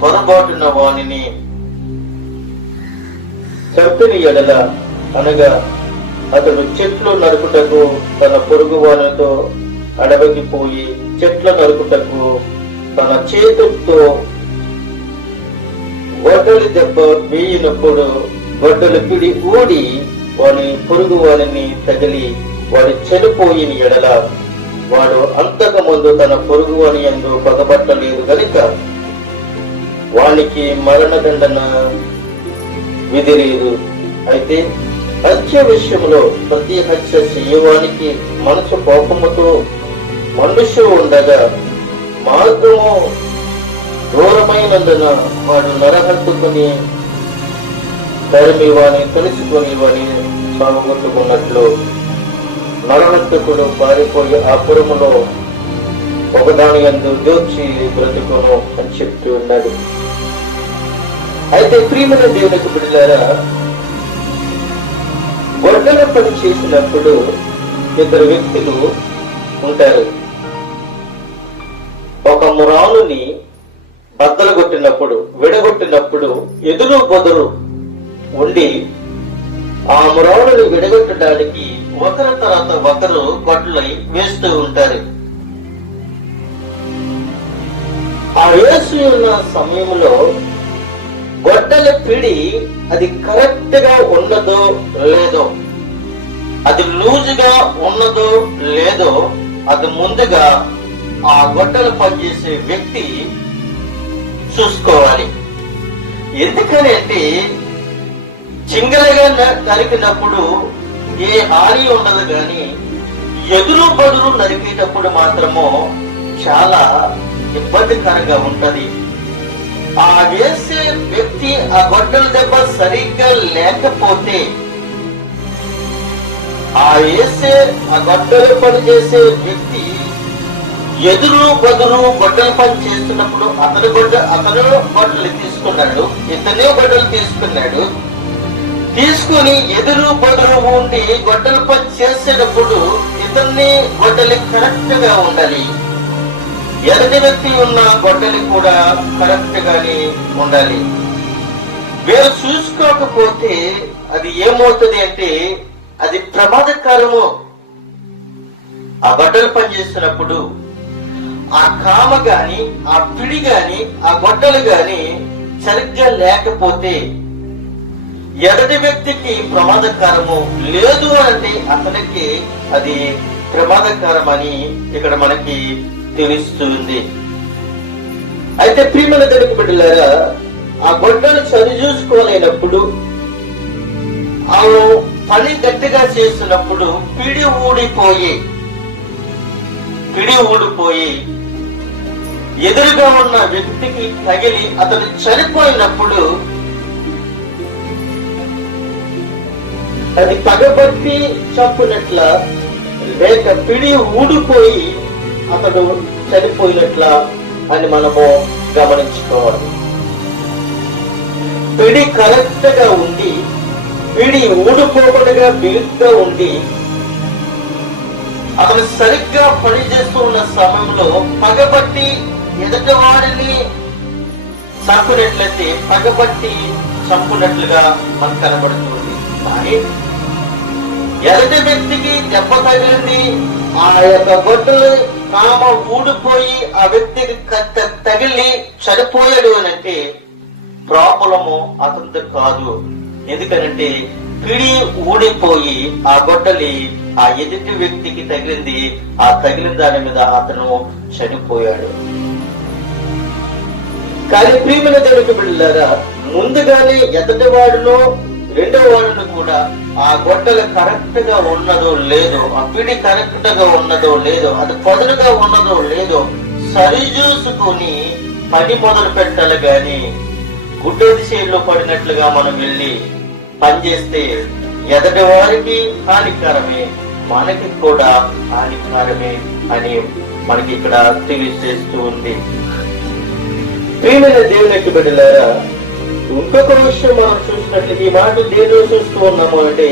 పొరబాటున వానిని చంపిన ఎడల, అనగా అతడు చెట్లు నరుకుటకు తన పొరుగు వానితో అడవికి పోయి చెట్ల నరుకుటకు తన చేతులతో గొడ్డలి దెబ్బ వేయినప్పుడు గొడ్డలి పిడి ఊడి వాని పొరుగు వారిని తగిలి వాడు చనిపోయిన ఎడల, వాడు అంతకు ముందు తన పొరుగు వాని యందు పగబట్టలేదు గనుక వానికి మరణదండన విధి లేదు. అయితే హత్య విషయంలో ప్రతి హత్య చేయవానికి మనసు కోపముతో మనుష్యు ఉండగా మార్గము దూరమైనందున వాడు నరహంతుకుని తరిమి వాని తెలుసుకుని వాని సాగుతున్నట్లు నరహంతకుడు పారిపోయి ఆ పురములో ఒకదాని యందు దోచి బ్రతుకును అని చెప్తూ ఉన్నాడు. అయితే ప్రియమైన దేవునికి బిడ్డలారా, గొడ్డల పని చేసినప్పుడు 2 వ్యక్తులు ఉంటారు. ఒక మురాలుని బద్దలు కొట్టినప్పుడు విడగొట్టినప్పుడు ఎదురు బొదరు ఉండి ఆ మురాలుని విడగొట్టడానికి ఒకరి తర్వాత ఒకరు గొడ్డలై వేస్తూ ఉంటారు. ఆ వేసి ఉన్న సమయంలో గొడ్డల పిడి అది కరెక్ట్ గా ఉన్నదో లేదో, అది లూజుగా ఉన్నదో లేదో, అది ముందుగా ఆ గొడ్డలు పనిచేసే వ్యక్తి చూసుకోవాలి. ఎందుకని అంటే చింగరగా నరికినప్పుడు ఏ హాని ఉండదు, కానీ ఎదురు బదులు నరికేటప్పుడు మాత్రము చాలా ఇబ్బందికరంగా ఉంటది. ఆ వేసే వ్యక్తి ఆ గొడ్డల దెబ్బ సరిగ్గా లేకపోతే, ఆ వేసే ఆ గొడ్డలు పని చేసే వ్యక్తి ఎదురు బదులు గొడ్డల పని చేస్తున్నప్పుడు అతను గొడ్డలు తీసుకున్నాడు, ఇతనే గొడ్డలు తీసుకుని ఎదురు బదులు ఉండి గొడ్డల పని చేసేటప్పుడు ఇతన్ని గొడ్డలి కరెక్ట్ గా ఉండాలి, ఎదుటి వ్యక్తి ఉన్న గొడ్డలి కూడా కరెక్ట్ గానే ఉండాలి. వీరు చూసుకోకపోతే అది ఏమవుతుంది అంటే అది ప్రమాదకరము. ఆ గొడ్డలు పని చేస్తున్నప్పుడు ఆ కామ గాని ఆ పిడి గాని ఆ గొడ్డలు గాని సరిగ్గా లేకపోతే ఎదుటి వ్యక్తికి ప్రమాదకరము, లేదు అంటే అతనికి అది ప్రమాదకరం అని ఇక్కడ మనకి తెలుస్తుంది. అయితే ప్రియమైన దేవుని బిడ్డలారా, ఆ గొడ్డలు సరిచూసుకోలేనప్పుడు, ఆ పని గట్టిగా చేస్తున్నప్పుడు పిడి ఊడిపోయి ఎదురుగా ఉన్న వ్యక్తికి తగిలి అతడు చనిపోయినప్పుడు అది పగబట్టి చంపునట్ల లేక పిడి ఊడిపోయి అతడు చనిపోయినట్ల అని మనము గమనించుకోవాలి. పిడి కరెక్ట్ గా ఉండి పిడి ఊడిపోకుండా బిగుగ్గా ఉండి అతను సరిగ్గా పనిచేస్తూ ఉన్న సమయంలో పగబట్టి ఎదుటివాడిని చంపినట్లయితే పగబట్టి చంపునట్లుగా మనకు కనబడుతుంది. కానీ ఎదుటి వ్యక్తికి దెబ్బ తగిలింది, ఆ యొక్క గొడ్డలు కామ ఊడిపోయి ఆ వ్యక్తికి తగిలి చనిపోయాడు అని అంటే ప్రాబ్లము అతనితో కాదు. ఎందుకనంటే పిడి ఊడిపోయి ఆ గొడ్డలి ఆ ఎదుటి వ్యక్తికి తగిలింది, ఆ తగిలిన దాని మీద అతను చనిపోయాడు. కానీ ప్రియమైన దేవునికి బిడ్డలారా, ముందుగానే ఎదుటి వాడును రెండో వాడును కూడా ఆ గొడ్డలు కరెక్ట్ గా ఉన్నదో లేదో, ఆ పిడి కరెక్ట్ గా ఉన్నదో లేదో, అది పదునుగా ఉన్నదో లేదో సరిచూసుకొని పని మొదలు పెట్టాలి. గాని గుడ్డది చేతిలో పడినట్లుగా మనం వెళ్ళి పనిచేస్తే ఎదటి వారికి హానికరమే, మనకి కూడా హానికరమే అని మనకి ఇక్కడ తెలియజేస్తూ ఉంది. ప్రియమైన దేవునికి బిడ్డలారా, ఇంకొక విషయం మనం చూసినట్లు ఈ మాట దేనిలో చూస్తూ ఉన్నాము అంటే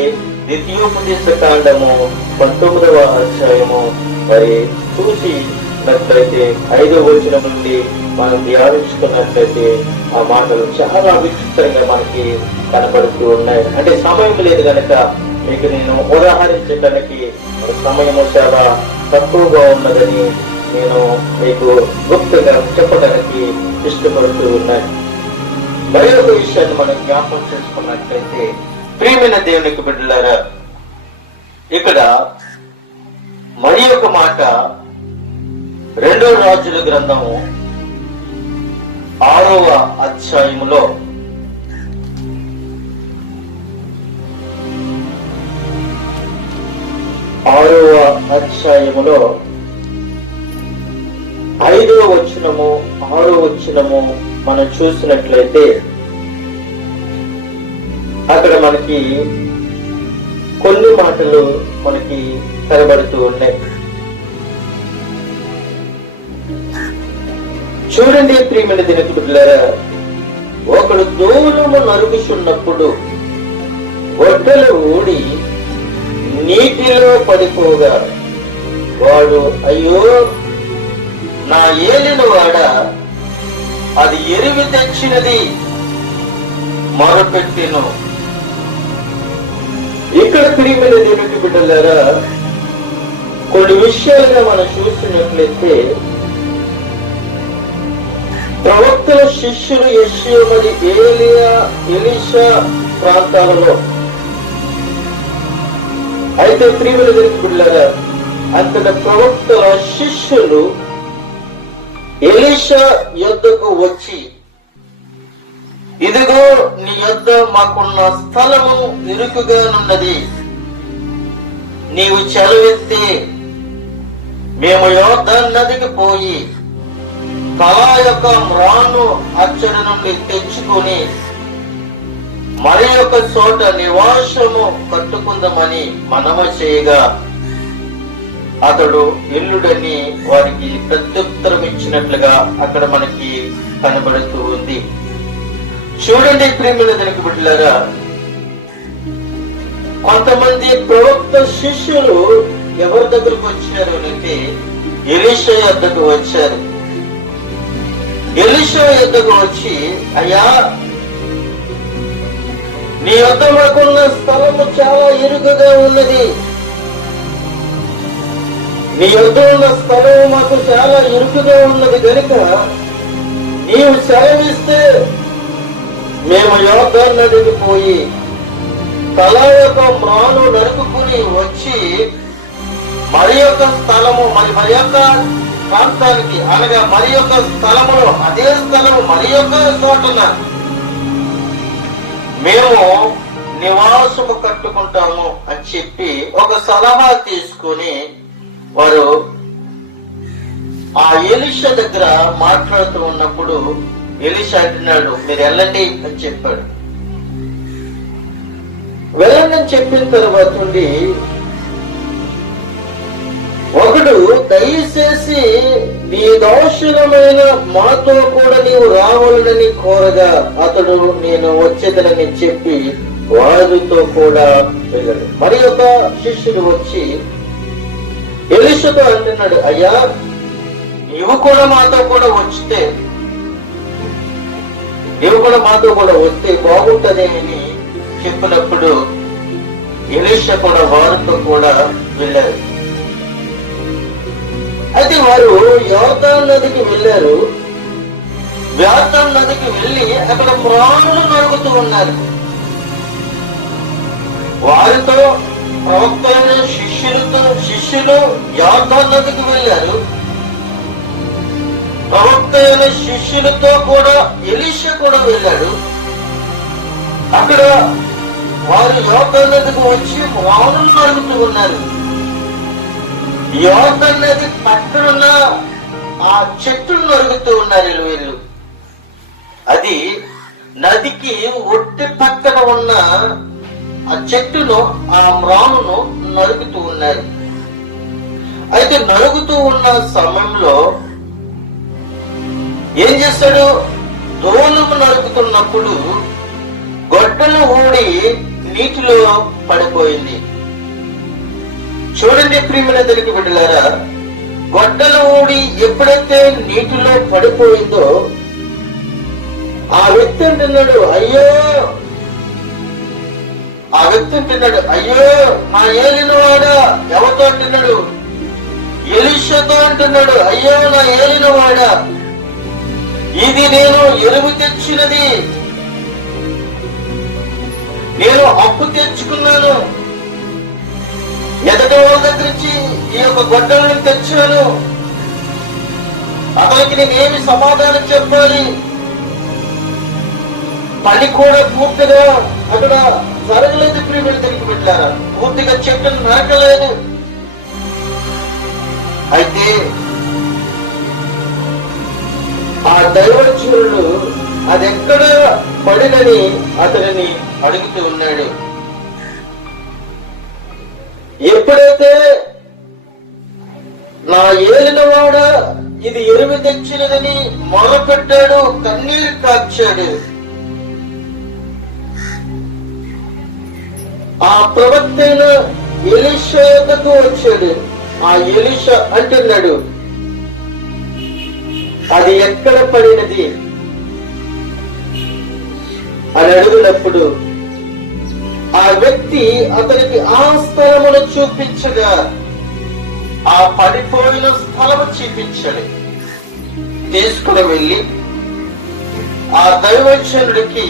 ద్వితీయోపదేశ కాండము 19వ అధ్యాయము మరి చూసినట్లయితే 5వ వచనం నుండి మనం ధ్యానించుకున్నట్లయితే ఆ మాటలు చాలా విచిత్రంగా మనకి కనపడుతూ ఉన్నాయి. అంటే సమయం లేదు కనుక మీకు నేను ఉదాహరించడానికి సమయం చాలా తక్కువగా ఉన్నదని నేను మీకు గుప్తంగా చెప్పడానికి ఇష్టపడుతూ ఉన్నాయి. మరి ఒక విషయాన్ని మనం జ్ఞాపకం చేసుకున్నట్లయితే ప్రియమైన దేవునికి బిడ్డలారా, ఇక్కడ మరి ఒక మాట 2వ రాజుల గ్రంథము 6వ అధ్యాయములో 6వ అధ్యాయములో 5వ వచనము 6వ వచనము మనం చూసినట్లయితే అక్కడ మనకి కొన్ని మాటలు మనకి కనబడుతూ ఉన్నాయి. చూడండి ప్రియమైన దేవుని బిడ్డలారా, ఒకడు దూరము నరుగుచున్నప్పుడు గొడ్డలు ఊడి నీటిలో పడిపోగా వాడు అయ్యో నా ఏలిన వాడ, అది ఎరివి తెచ్చినది మొరపెట్టెను. ఇక్కడ ప్రియమైన దేవుని బిడ్డలారా, కొన్ని విషయాలుగా మనం చూసినట్లయితే ప్రవక్తల శిష్యులు యెషయా మరి ఎలీషా ప్రాంతాలలో అయితే ప్రియమైన దేవుని బిడ్డలారా, అంతట ప్రవక్తల శిష్యులు ఎలీషా యొద్దకు వచ్చి, ఇదిగో నీ యొద్ద మాకున్న స్థలము ఇరుకుగానున్నది, నీవు చెలవెత్తి మేము యోర్దాను నదికి పోయి తలా యొక్క మ్రాను అచ్చడి నుండి తెచ్చుకొని మరి ఒక చోట నివాసము కట్టుకుందామని మనము చేయగా అతడు ఎల్లుడని వారికి ప్రత్యుత్తరం ఇచ్చినట్లుగా అక్కడ మనకి కనబడుతూ ఉంది. చూడండి ప్రియమైన దేవుని బిడ్డలారా, కొంతమంది ప్రవక్త శిష్యులు ఎవరి దగ్గరకు వచ్చారు అంటే ఎలీషా యొద్దకు వచ్చారు. ఎలీషా యొద్దకు వచ్చి, అయ్యా నీ యొద్ద మాకున్న స్థలము చాలా ఇరుకుగా ఉన్నది, నీ యొద్ద ఉన్న స్థలము మాకు చాలా ఇరుకుగా ఉన్నది కనుక నీవు సెలవిస్తే మేము యోర్దాను నదికి పోయి తల యొక్క మ్రాను నరుకుని వచ్చి మరి యొక్క స్థలము మరి యొక్క ప్రాంతానికి అనగా మరి యొక్క స్థలములో అదే స్థలము మరి యొక్క చోటున మేము నివాసము కట్టుకుంటాము అని చెప్పి ఒక సలహా తీసుకుని వారు ఆ ఎలీషా దగ్గర మాట్లాడుతూ ఉన్నప్పుడు ఎలీషా అంటున్నాడు, మీరు వెళ్ళండి అని చెప్పాడు. వెళ్ళండి అని చెప్పిన తర్వాత నుండి ఒకడు, దయచేసి నీ దోషులమైన మాతో కూడా నీవు రావాలని కోరగా అతడు నేను వచ్చేదనని చెప్పి వారితో కూడా వెళ్ళాడు. మరి ఒక శిష్యుడు వచ్చి ఎలీషాతో అంటున్నాడు, అయ్యా నీవు కూడా మాతో కూడా వస్తే బాగుంటది అని చెప్పినప్పుడు ఎలీషా కూడా వారితో కూడా వెళ్ళారు. అయితే వారు యోర్దాను నదికి వెళ్ళారు. యోర్దాను నదికి వెళ్ళి అక్కడ మ్రానులు నరుగుతూ ఉన్నారు. వారితో ప్రవక్తలైన శిష్యులు యోర్దాను నదికి వెళ్ళారు. ప్రవక్త అయిన శిష్యులతో కూడా ఎలీషా కూడా వెళ్ళాడు. అక్కడ వారు యోర్దాను నదికి వచ్చి మ్రానులు నరుగుతూ ఉన్నారు. యోర్దాను నది పక్కనున్న ఆ చెట్టును నరుగుతూ ఉన్నారు వీళ్ళు. అది నదికి ఒట్టి పక్కన ఉన్న ఆ చెట్టును, ఆ మ్రానును నరుగుతూ ఉన్నారు. అయితే నరుగుతూ ఉన్న సమయంలో ఏం చేస్తాడు, దూలము నరుగుతున్నప్పుడు గొడ్డలు ఊడి నీటిలో పడిపోయింది. చూడండి ప్రియమైన దేవుని బిడ్డలారా, గొడ్డలు ఊడి ఎప్పుడైతే నీటిలో పడిపోయిందో ఆ వ్యక్తి అంటున్నాడు, అయ్యో నా ఏలినవాడా. ఎవరితో అంటున్నాడు? ఎలీషాతో అంటున్నాడు, అయ్యో నా ఏలినవాడా, ఇది నేను ఎరువు తెచ్చినది, నేను అప్పు తెచ్చుకున్నాను, ఎదట వాళ్ళ దగ్గర నుంచి ఈ యొక్క గొడ్డలను తెచ్చాను, అతనికి నేనేమి సమాధానం చెప్పాలి? పని కూడా పూర్తిగా అక్కడ జరగలేదు. ప్రియమైన దేవుని బిడ్డలారా, పూర్తిగా చెట్టును నరకలేదు. అయితే ఆ దైవజనుడు అది ఎక్కడ పడినని అతనిని అడుగుతూ ఉన్నాడు. ఎప్పుడైతే నా ఏలినవాడ ఇది ఎరువు తెచ్చినదని మొదలుపెట్టాడు, కన్నీరు కార్చాడు. ఆ ప్రవక్త అయిన ఎలీషా యొద్దకు వచ్చాడు. ఆ ఎలీషా అంటున్నాడు, అది ఎక్కడ పడినది అని అడిగినప్పుడు ఆ వ్యక్తి అతనికి ఆ స్థలమును చూపించగా ఆ పడిపోయిన స్థలము చూపించాడు. తీసుకుని వెళ్ళి ఆ దైవజనుడికి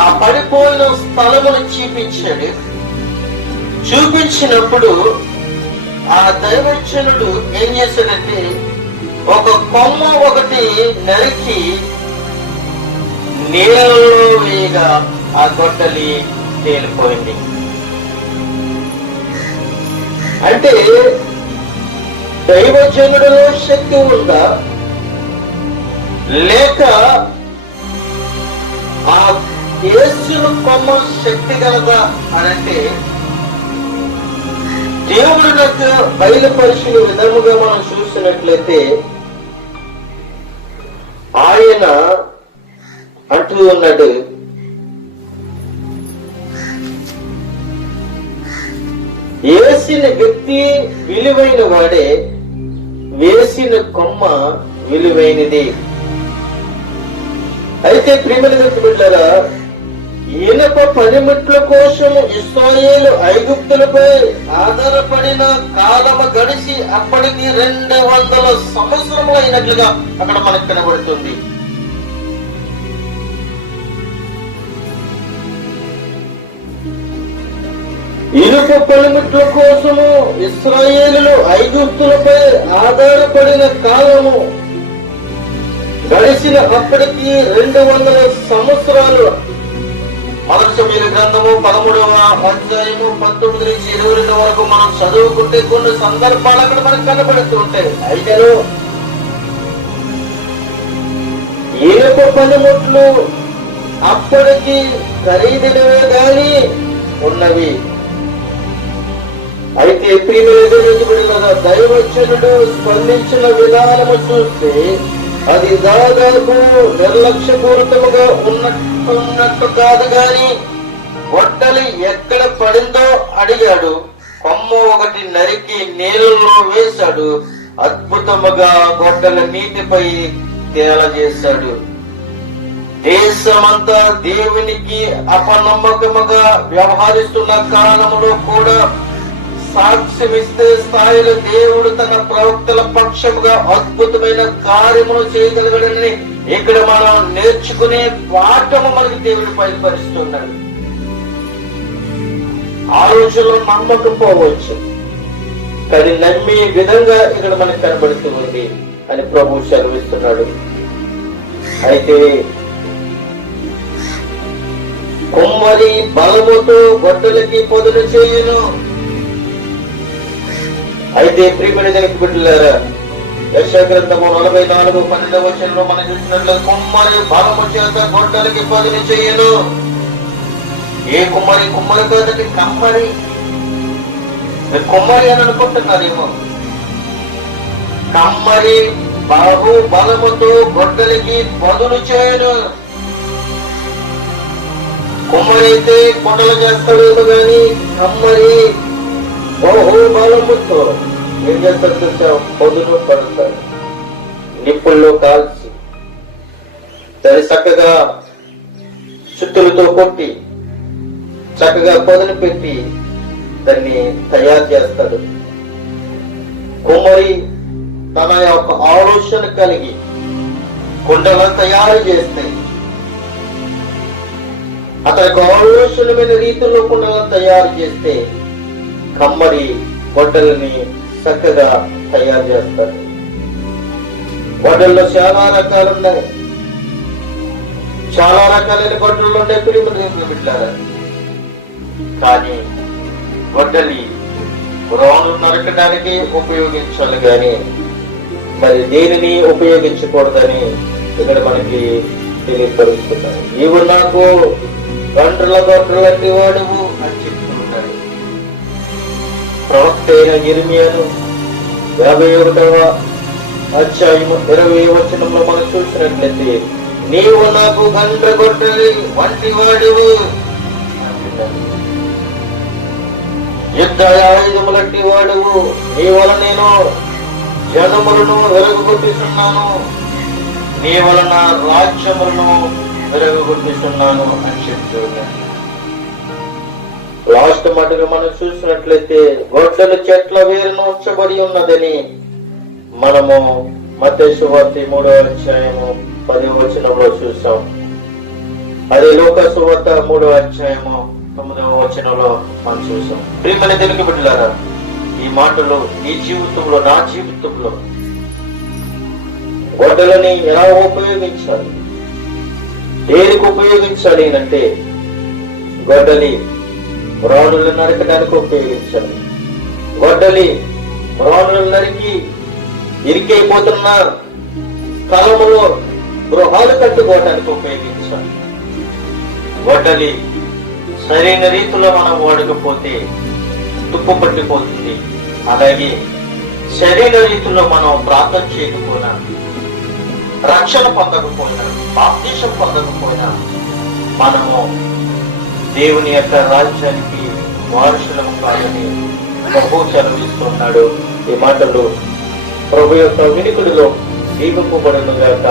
ఆ పడిపోయిన స్థలమును చూపించాడు. చూపించినప్పుడు ఆ దైవజనుడు ఏం చేశాడంటే ఒక కొమ్మ ఒకటి నరికి నీళ్ళలో వేయగా ఆ గొడ్డలి తేలిపోయింది. అంటే దైవజనుడిలో శక్తి ఉందా లేక ఆ యేసును కొమ్మ శక్తి గలదా అనంటే దేవుడు నాకు బయలుపరిచిన విధముగా మనం చూసినట్లయితే ఆయన అంటూ ఉన్నాడు, వేసిన వ్యక్తి విలువైన వాడే, వేసిన కొమ్మ విలువైనది. అయితే ప్రియమైన బిడ్డలారా, ఇనప పనిముట్ల కోసం ఇశ్రాయేలు ఐగుప్తులపై ఆధారపడిన కాలము గడిచి అప్పటికి 200 సంవత్సరములు అయినట్లుగా అక్కడ మనకు కనబడుతుంది. ఇనుప పనిముట్ల కోసము ఇశ్రాయేలు ఐగుప్తులపై ఆధారపడిన కాలము గడిచిన అప్పటికి 200 సంవత్సరాలు మొదటి సమూయేలు గ్రంథము 13వ అధ్యాయము 19 నుంచి 22 వరకు మనం చదువుకుంటే కొన్ని సందర్భాలు అక్కడ మనకు కనబడుతూ ఉంటాయి. అయితేను ఇనుప పనిముట్లు అప్పటికి ఖరీదైనవే గాని ఉన్నవి. అయితే ప్రియమైన దైవజనుడు స్పందించిన విధానము చూస్తే అది దాదాపు నిర్లక్ష్యపూరితముగా ఉన్నట్టు కాదు గాని, గొడ్డలి ఎక్కడ పడిందో అడిగాడు, కొమ్మ ఒకటి నరికి నీళ్ళలో వేశాడు, అద్భుతముగా గొడ్డలి నీటిపై తేలజేశాడు. దేశమంతా దేవునికి అపనమ్మకముగా వ్యవహరిస్తున్న కాలంలో కూడా సాక్ష్యమిస్తే స్థాయిలో దేవుడు తన ప్రవక్తల పక్షముగా అద్భుతమైన కార్యములు చేయగలగడని ఇక్కడ మనం నేర్చుకునే పాఠము మనకి దేవుడు బయలుపరుస్తున్నాడు. ఆలోచనలో నమ్మకం పోవచ్చు, కానీ నమ్మే విధంగా ఇక్కడ మనకు కనబడుతూ ఉంది అని ప్రభు సెలవిస్తున్నాడు. అయితే కుమ్మరి బలముతో గొడ్డలికి పొదులు చేయును. అయితే ప్రియమైన దానికి బిడ్డలారా, యెషయా గ్రంథము 44:12 వచనంలో మనం చూసినట్లు కుమ్మరి బలము చేత గొడ్డలికి పొదులు చేయును. ఏ కుమ్మరి? కుమ్మరి కాదండి, కమ్మరి. కుమ్మరి అని అనుకుంటున్నారేమో. కమ్మరి బాహు బలముతో గొడ్డలికి పొదులు చేయను. కుమ్మరి అయితే కొండలు చేస్తాడేమో గాని కమ్మరి బహు బలముతో ఏం చేస్తాడు తెలుసా? పొదులు పడతాడు, నిప్పుల్లో కాల్చి దాన్ని చక్కగా చుట్టులతో కొట్టి చక్కగా పొదలు పెట్టి దాన్ని తయారు చేస్తాడు. కుమ్మరి తన యొక్క ఆలోచన కలిగి కుండలను తయారు చేస్తాయి. అతని యొక్క ఆలోచనమైన రీతిలో కుండలను తయారు చేస్తే కమ్మరి గొడ్డలని చక్కగా తయారు చేస్తాడు. గొడ్డల్లో చాలా రకాలు ఉన్నాయి, చాలా రకాలైన గొడ్డలు ఉండే పిల్లలు పెట్టారు. కానీ గొడ్డలి రాను నరకడానికి ఉపయోగించాలి గాని మరి దేనిని ఉపయోగించకూడదని ఇక్కడ మనకి తెలియపరుస్తున్నాయి. నీవు నాకు గంటల గొడ్డలంటి వాడువు అని చెప్తున్నాడు. ప్రవక్త అయిన యిర్మీయాను 51వ అధ్యాయము 20వ వచనంలో మనం చూసినట్లయితే నీవు నాకు గంట గొడ్డలి వంటి వాడువు, యుద్ధ ఆయుధములంటి వాడువు, నీ వలన నేను జనములను వెరగొట్టిస్తున్నాను, నీ వలన రాజ్యములను వెరగొట్టిస్తున్నాను అని చెప్తున్నాను. లాస్ట్ మటుగా మనం చూసినట్లయితే గొడ్డలు చెట్ల వేరును ఉంచబడి ఉన్నదని మనము మత్తయి సువార్త 3వ అధ్యాయము 10వ వచనంలో చూసాం. అదే లూకా సువార్త 3వ అధ్యాయము 9వ వచనంలో మనం చూసాం. ప్రియమైన దేవుని బిడ్డలారా, ఈ మాటలు నీ జీవితంలో, నా జీవితంలో గొడ్డలని ఎలా ఉపయోగించాలి, దేనికి ఉపయోగించాలి అంటే గొడ్డలి రాణులను నరకడానికి ఉపయోగించాలి. గొడ్డలి రాణులను నరికి ఇరికైపోతున్న స్థలములో గృహాలు కట్టుకోవడానికి ఉపయోగించాలి. గొడ్డలి సరైన రీతిలో మనం వాడకపోతే తుప్పు పట్టిపోతుంది. అలాగే సరైన రీతిలో మనం ప్రార్థన చేయకపోయినా, రక్షణ పొందకపోయినా, బాప్తిసం పొందకపోయినా మనము దేవుని యొక్క రాజ్యానికి వారసులము కాదని ప్రభు సెలవిస్తున్నాడు. ఈ మాటలు ప్రభు యొక్క వినికుడిలో దీపింపబడును గాక.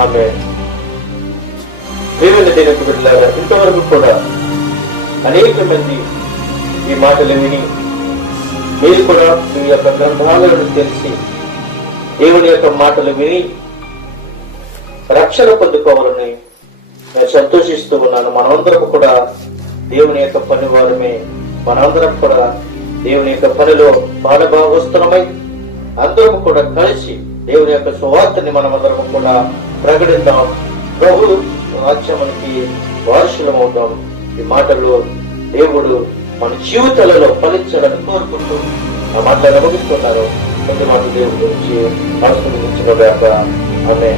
ఆమేన్. దేవుని దేవునికి బిడ్డలారా, ఇంతవరకు కూడా అనేక మంది ఈ మాటలు విని మీరు కూడా మీ యొక్క గ్రంథాలను తెలిసి దేవుని యొక్క మాటలు విని రక్షణ పొందుకోవాలని నేను సంతోషిస్తూ ఉన్నాను. మనమందరం కూడా దేవుని యొక్క పని వారమే. మనందరం కూడా దేవుని యొక్క పనిలో భాగస్థులమై అందరం కూడా కలిసి దేవుని యొక్క సువార్తని మనమందరం కూడా ప్రకటిద్దాం. ప్రభు రాజ్యానికి వారసులం అవుతాం. ఈ మాటలు దేవుడు మన జీవితాలలో ఫలించాలని కోరుకుంటూ ఆ మాటలు ముగిస్తున్నారు. కొద్ది మాట దేవుడి గురించి ఆశీర్వదించిన ఆమె